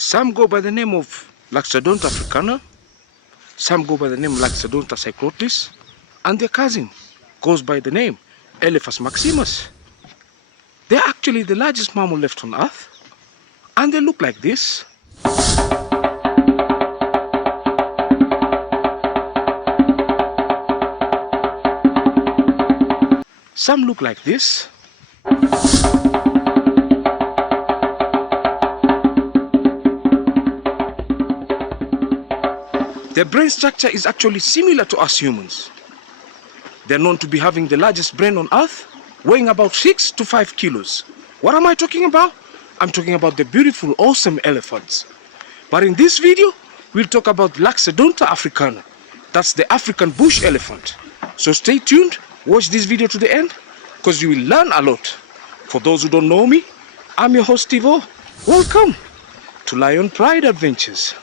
Some go by the name of Laxodonta africana, some go by the name Laxodonta cyclotis, and their cousin goes by the name Elephas maximus. They're actually the largest mammal left on Earth, and they look like this. Some look like this. Their brain structure is actually similar to us humans. They're known to be having the largest brain on Earth, weighing about 6 to 5 kilos. What am I talking about? I'm talking about the beautiful, awesome elephants. But in this video, we'll talk about Laxodonta africana. That's the African bush elephant. So stay tuned, watch this video to the end, because you will learn a lot. For those who don't know me, I'm your host TEEVOH. Welcome to Lion Pride Adventures.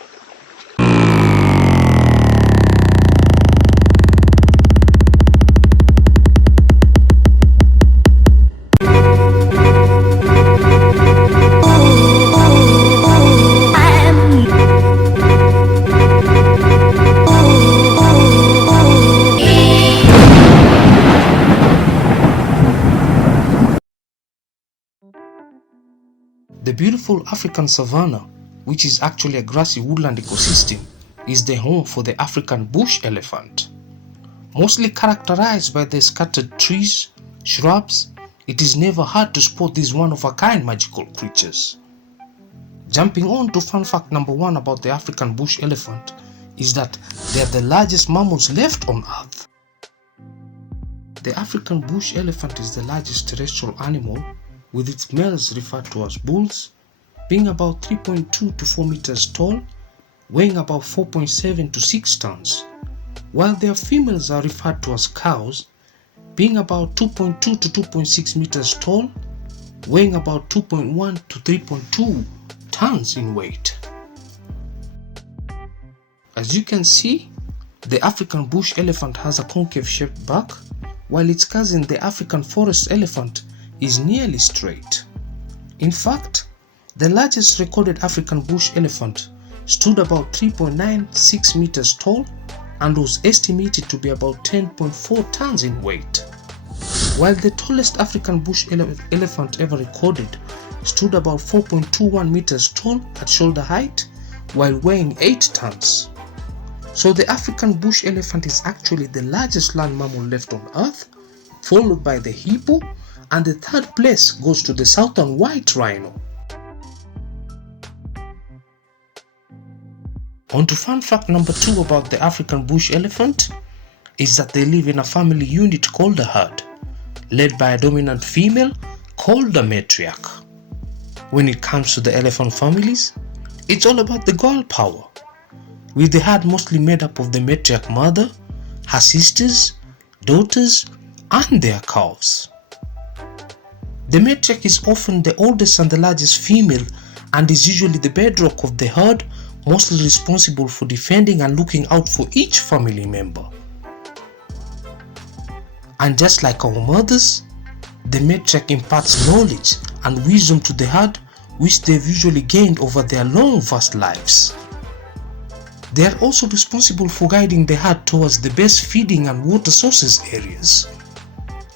The beautiful African savanna, which is actually a grassy woodland ecosystem, is the home for the African bush elephant. Mostly characterized by the scattered trees, shrubs, it is never hard to spot these one-of-a-kind magical creatures. Jumping on to fun fact number 1 about the African bush elephant is that they are the largest mammals left on Earth. The African bush elephant is the largest terrestrial animal, with its males referred to as bulls, being about 3.2 to 4 meters tall, weighing about 4.7 to 6 tons, while their females are referred to as cows, being about 2.2 to 2.6 meters tall, weighing about 2.1 to 3.2 tons in weight. As you can see, the African bush elephant has a concave shaped back, while its cousin, the African forest elephant, is nearly straight. In fact, the largest recorded African bush elephant stood about 3.96 meters tall and was estimated to be about 10.4 tons in weight, while the tallest African bush elephant ever recorded stood about 4.21 meters tall at shoulder height while weighing 8 tons. So the African bush elephant is actually the largest land mammal left on Earth, followed by the hippo, and the third place goes to the southern white rhino. On to fun fact number 2 about the African bush elephant is that they live in a family unit called a herd, led by a dominant female called a matriarch. When it comes to the elephant families, it's all about the girl power, with the herd mostly made up of the matriarch mother, her sisters, daughters, and their calves. The matriarch is often the oldest and the largest female and is usually the bedrock of the herd, mostly responsible for defending and looking out for each family member. And just like our mothers, the matriarch imparts knowledge and wisdom to the herd, which they've usually gained over their long vast lives. They are also responsible for guiding the herd towards the best feeding and water sources areas.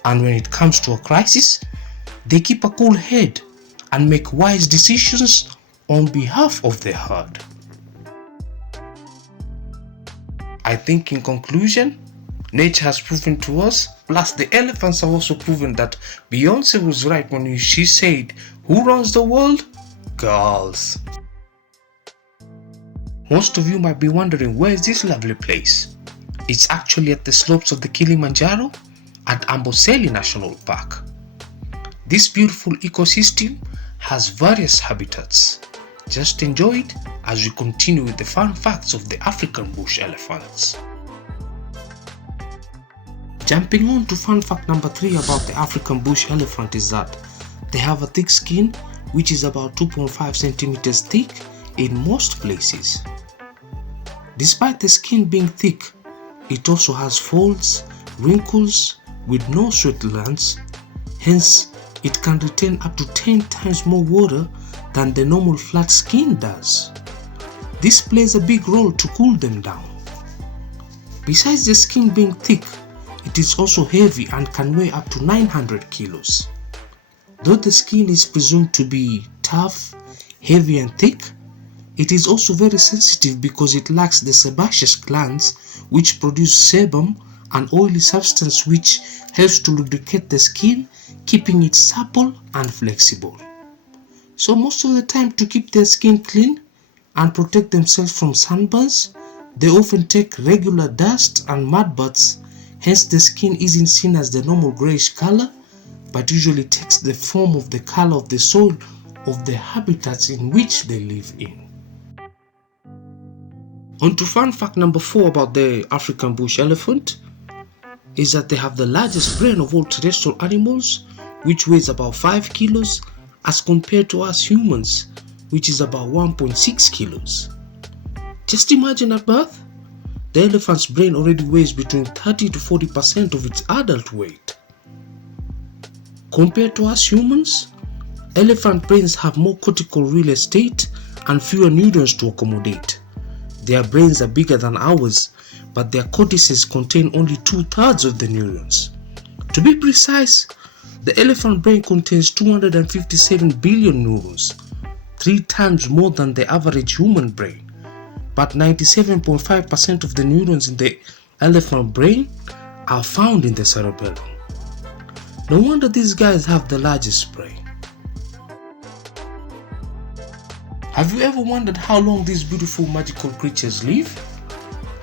And when it comes to a crisis, they keep a cool head and make wise decisions on behalf of the herd. I think in conclusion, nature has proven to us, plus the elephants have also proven that Beyonce was right when she said, "Who runs the world? Girls." Most of you might be wondering, where is this lovely place? It's actually at the slopes of the Kilimanjaro at Amboseli National Park. This beautiful ecosystem has various habitats. Just enjoy it as we continue with the fun facts of the African bush elephants. Jumping on to fun fact number 3 about the African bush elephant is that they have a thick skin which is about 2.5 centimeters thick in most places. Despite the skin being thick, it also has folds, wrinkles with no sweat glands, hence it can retain up to 10 times more water than the normal flat skin does. This plays a big role to cool them down. Besides the skin being thick, it is also heavy and can weigh up to 900 kilos. Though the skin is presumed to be tough, heavy and thick, it is also very sensitive because it lacks the sebaceous glands which produce sebum, an oily substance which helps to lubricate the skin, keeping it supple and flexible. So most of the time, to keep their skin clean and protect themselves from sunburns, they often take regular dust and mud baths. Hence the skin isn't seen as the normal greyish color, but usually takes the form of the color of the soil of the habitats in which they live in. On to fun fact number 4 about the African bush elephant is that they have the largest brain of all terrestrial animals, which weighs about 5 kilos as compared to us humans, which is about 1.6 kilos. Just imagine at birth, the elephant's brain already weighs between 30 to 40% of its adult weight. Compared to us humans, elephant brains have more cortical real estate and fewer neurons to accommodate. Their brains are bigger than ours, but their cortices contain only 2/3 of the neurons. To be precise, the elephant brain contains 257 billion neurons, 3 times more than the average human brain. But 97.5% of the neurons in the elephant brain are found in the cerebellum. No wonder these guys have the largest brain. Have you ever wondered how long these beautiful magical creatures live?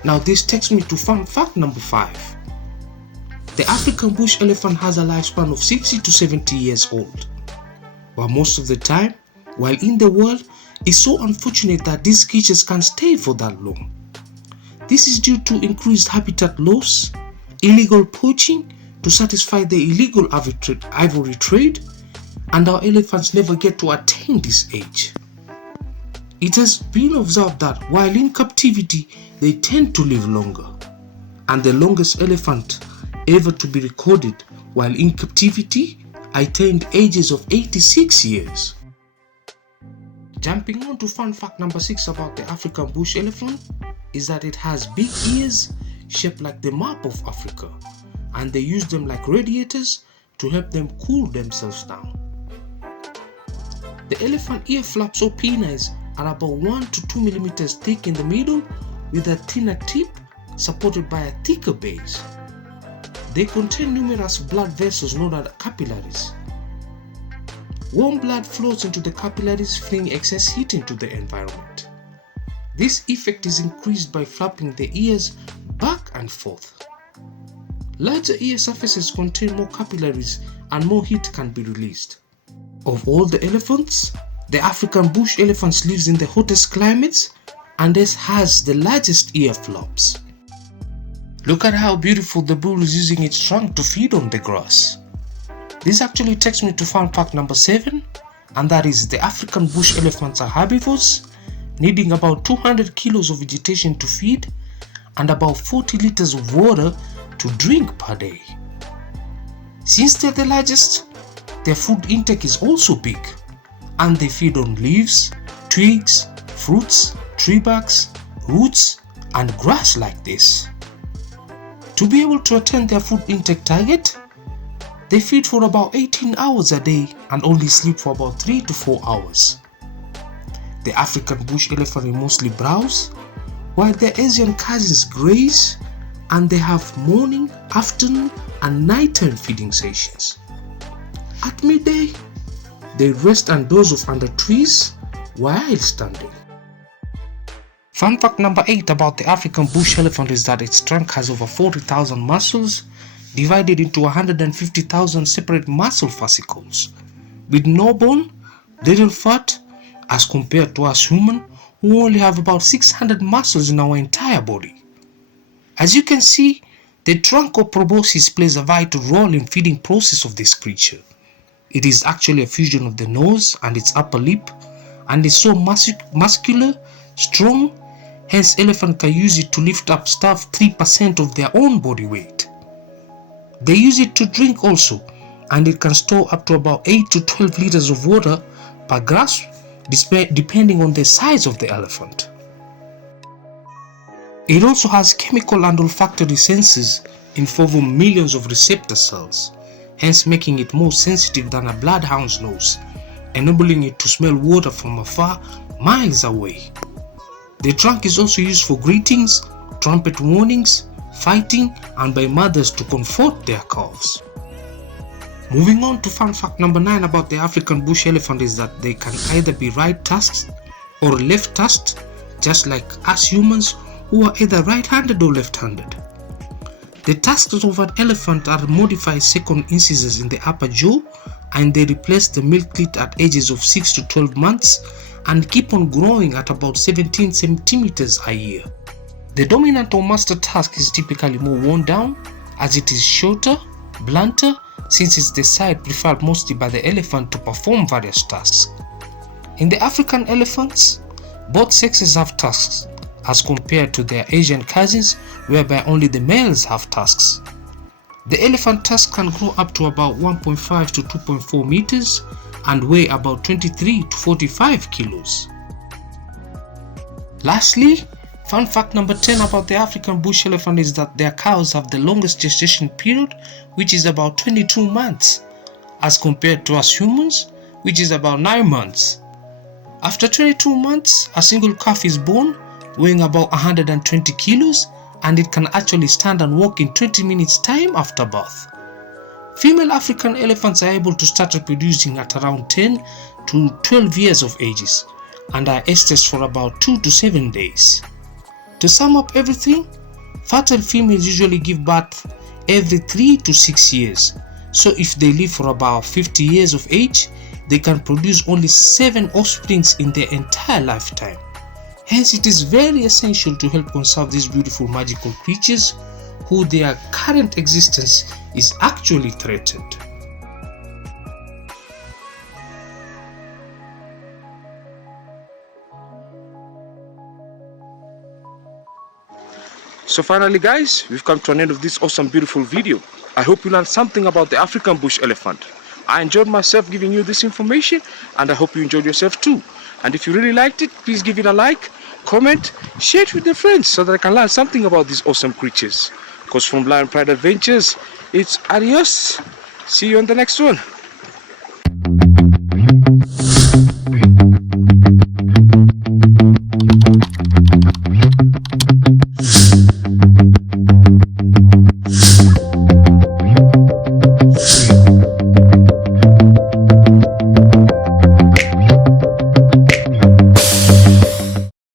Now this takes me to fun fact number 5. The African bush elephant has a lifespan of 60 to 70 years old. But most of the time, while in the wild, it's so unfortunate that these creatures can't stay for that long. This is due to increased habitat loss, illegal poaching to satisfy the illegal ivory trade, and our elephants never get to attain this age. It has been observed that while in captivity, they tend to live longer, and the longest elephant ever to be recorded while in captivity attained ages of 86 years. Jumping on to fun fact number 6 about the African bush elephant is that it has big ears shaped like the map of Africa, and they use them like radiators to help them cool themselves down. The elephant ear flaps or pinnae are about 1 to 2 millimeters thick in the middle with a thinner tip supported by a thicker base. They contain numerous blood vessels known as capillaries. Warm blood flows into the capillaries, freeing excess heat into the environment. This effect is increased by flapping the ears back and forth. Larger ear surfaces contain more capillaries and more heat can be released. Of all the elephants, the African bush elephant lives in the hottest climates and thus has the largest ear flaps. Look at how beautiful the bull is using its trunk to feed on the grass. This actually takes me to fun fact number 7, and that is the African bush elephants are herbivores, needing about 200 kilos of vegetation to feed and about 40 liters of water to drink per day. Since they're the largest, their food intake is also big, and they feed on leaves, twigs, fruits, tree barks, roots, and grass like this. To be able to attain their food intake target, they feed for about 18 hours a day and only sleep for about 3 to 4 hours. The African bush elephant mostly browse, while their Asian cousins graze, and they have morning, afternoon, and nighttime feeding sessions. At midday, they rest and doze off under trees while standing. Fun fact number 8 about the African bush elephant is that its trunk has over 40,000 muscles divided into 150,000 separate muscle fascicles, with no bone, little fat, as compared to us humans who only have about 600 muscles in our entire body. As you can see, the trunk or proboscis plays a vital role in feeding process of this creature. It is actually a fusion of the nose and its upper lip, and is so muscular, strong, hence elephant can use it to lift up stuff 3% of their own body weight. They use it to drink also, and it can store up to about 8 to 12 liters of water per grasp depending on the size of the elephant. It also has chemical and olfactory senses in form of millions of receptor cells, hence making it more sensitive than a bloodhound's nose, enabling it to smell water from afar, miles away. The trunk is also used for greetings, trumpet warnings, fighting, and by mothers to comfort their calves. Moving on to fun fact number 9 about the African bush elephant is that they can either be right-tusked or left-tusked, just like us humans who are either right-handed or left-handed. The tusks of an elephant are modified second incisors in the upper jaw, and they replace the milk teeth at ages of 6 to 12 months and keep on growing at about 17 centimeters a year. The dominant or master tusk is typically more worn down, as it is shorter, blunter, since it's the side preferred mostly by the elephant to perform various tasks. In the African elephants, both sexes have tusks, as compared to their Asian cousins, whereby only the males have tusks. The elephant tusk can grow up to about 1.5 to 2.4 meters and weigh about 23 to 45 kilos. Lastly, fun fact number 10 about the African bush elephant is that their cows have the longest gestation period, which is about 22 months, as compared to us humans, which is about 9 months. After 22 months, a single calf is born, weighing about 120 kilos, and it can actually stand and walk in 20 minutes time after birth. Female African elephants are able to start reproducing at around 10 to 12 years of ages, and are estrus for about 2 to 7 days. To sum up everything, fertile females usually give birth every 3 to 6 years, so if they live for about 50 years of age, they can produce only 7 offsprings in their entire lifetime. Hence, it is very essential to help conserve these beautiful magical creatures who their current existence is actually threatened. So finally guys, we've come to an end of this awesome beautiful video. I hope you learned something about the African bush elephant. I enjoyed myself giving you this information, and I hope you enjoyed yourself too. And if you really liked it, please give it a like, comment, share it with your friends so that I can learn something about these awesome creatures. Because from Lion Pride Adventures, it's adios. See you on the next one.